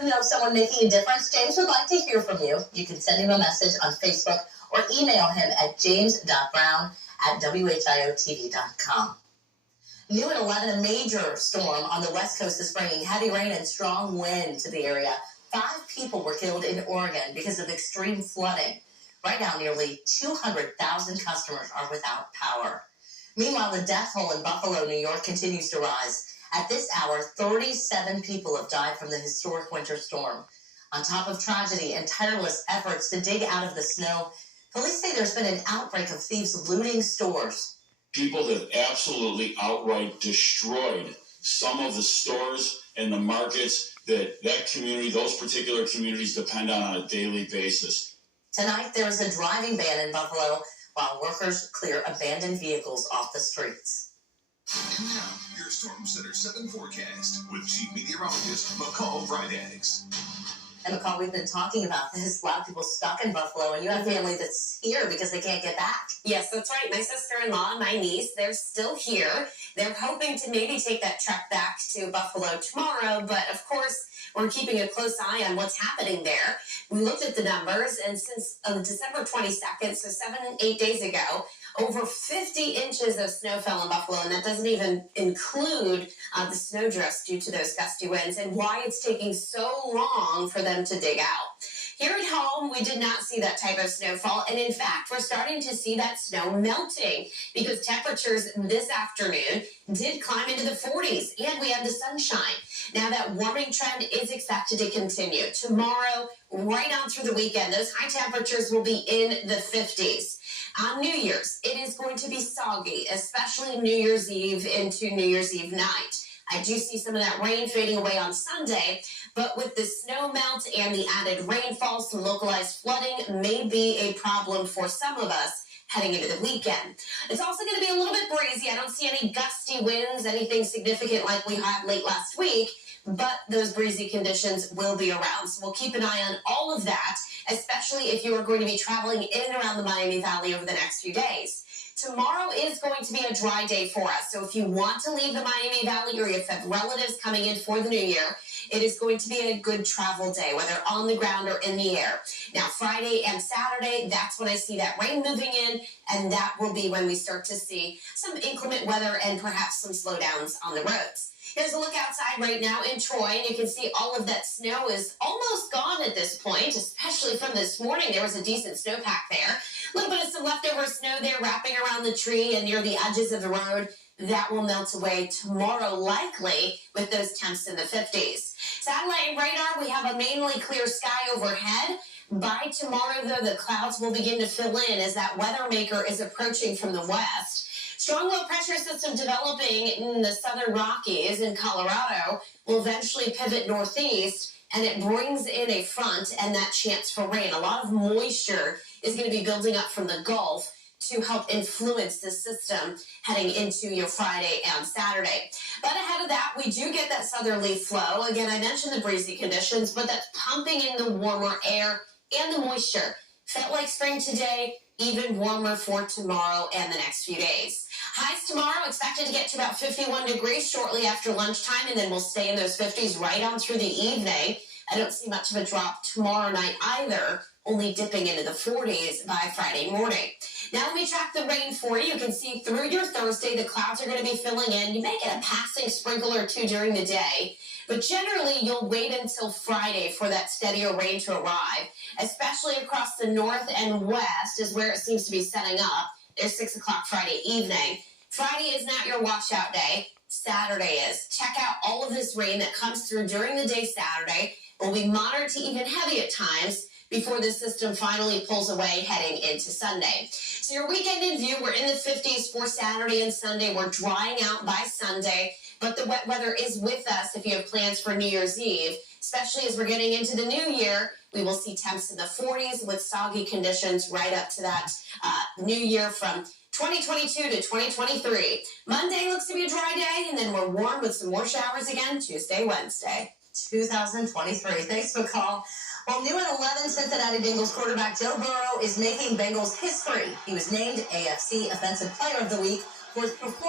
You know someone making a difference? James would like to hear from you. You can send him a message on Facebook or email him at james.brown@whiotv.com. New at 11, a major storm on the West Coast is bringing heavy rain and strong wind to the area. 5 people were killed in Oregon because of extreme flooding. Right now, nearly 200,000 customers are without power. Meanwhile, the death toll in Buffalo, New York continues to rise. At this hour, 37 people have died from the historic winter storm. On top of tragedy and tireless efforts to dig out of the snow, police say there's been an outbreak of thieves looting stores. People have absolutely outright destroyed some of the stores and the markets that community, those particular communities depend on a daily basis. Tonight, there is a driving ban in Buffalo while workers clear abandoned vehicles off the streets. And now, your Storm Center 7 forecast with Chief Meteorologist McCall Vrydaghs. And McCall, we've been talking about this. A lot of people stuck in Buffalo, and you have family that's here because they can't get back. Yes, that's right. My sister-in-law and my niece, they're still here. They're hoping to maybe take that trek back to Buffalo tomorrow, but of course, we're keeping a close eye on what's happening there. We looked at the numbers, and since December 22nd, so 7-8 days ago, over 50 inches of snow fell in Buffalo, and that doesn't even include the snowdrifts due to those gusty winds and why it's taking so long for them to dig out. Here at home, we did not see that type of snowfall, and in fact, we're starting to see that snow melting because temperatures this afternoon did climb into the 40s, and we had the sunshine. Now, that warming trend is expected to continue. Tomorrow, right on through the weekend, those high temperatures will be in the 50s. On New Year's, it is going to be soggy, especially New Year's Eve into New Year's Eve night. I do see some of that rain fading away on Sunday, but with the snow melt and the added rainfall, some localized flooding may be a problem for some of us heading into the weekend. It's also going to be a little bit breezy. I don't see any gusty winds, anything significant like we had late last week, but those breezy conditions will be around. So we'll keep an eye on all of that, especially if you are going to be traveling in and around the Miami Valley over the next few days. Tomorrow is going to be a dry day for us. So if you want to leave the Miami Valley or if you have relatives coming in for the new year, it is going to be a good travel day, whether on the ground or in the air. Now, Friday and Saturday, that's when I see that rain moving in, and that will be when we start to see some inclement weather and perhaps some slowdowns on the roads. Here's a look outside right now in Troy, and you can see all of that snow is almost gone at this point, especially from this morning. There was a decent snowpack there. A little bit of some leftover snow there wrapping around the tree and near the edges of the road. That will melt away tomorrow, likely, with those temps in the 50s. Satellite and radar, we have a mainly clear sky overhead. By tomorrow, though, the clouds will begin to fill in as that weather maker is approaching from the west. Strong low pressure system developing in the southern Rockies in Colorado will eventually pivot northeast, and it brings in a front and that chance for rain. A lot of moisture is going to be building up from the Gulf to help influence the system heading into your Friday and Saturday. But ahead of that, we do get that southerly flow. Again, I mentioned the breezy conditions, but that's pumping in the warmer air and the moisture. Felt like spring today, even warmer for tomorrow and the next few days. Highs tomorrow expected to get to about 51 degrees shortly after lunchtime, and then we'll stay in those 50s right on through the evening. I don't see much of a drop tomorrow night either, only dipping into the 40s by Friday morning. Now let me track the rain for you. You can see through your Thursday, the clouds are going to be filling in. You may get a passing sprinkle or two during the day, but generally you'll wait until Friday for that steadier rain to arrive, especially across the north and west is where it seems to be setting up. There's 6 o'clock Friday evening. Friday is not your washout day. Saturday is. Check out all of this rain that comes through during the day Saturday. It will be moderate to even heavy at times before the system finally pulls away heading into Sunday. So your weekend in view, we're in the 50s for Saturday and Sunday. We're drying out by Sunday, but the wet weather is with us if you have plans for New Year's Eve, especially as we're getting into the new year. We will see temps in the 40s with soggy conditions right up to that new year from 2022 to 2023. Monday looks to be a dry day, and then we're warm with some more showers again Tuesday, Wednesday. 2023. Thanks, McCall. Well, new at 11, Cincinnati Bengals quarterback Joe Burrow is making Bengals history. He was named AFC Offensive Player of the Week for his performance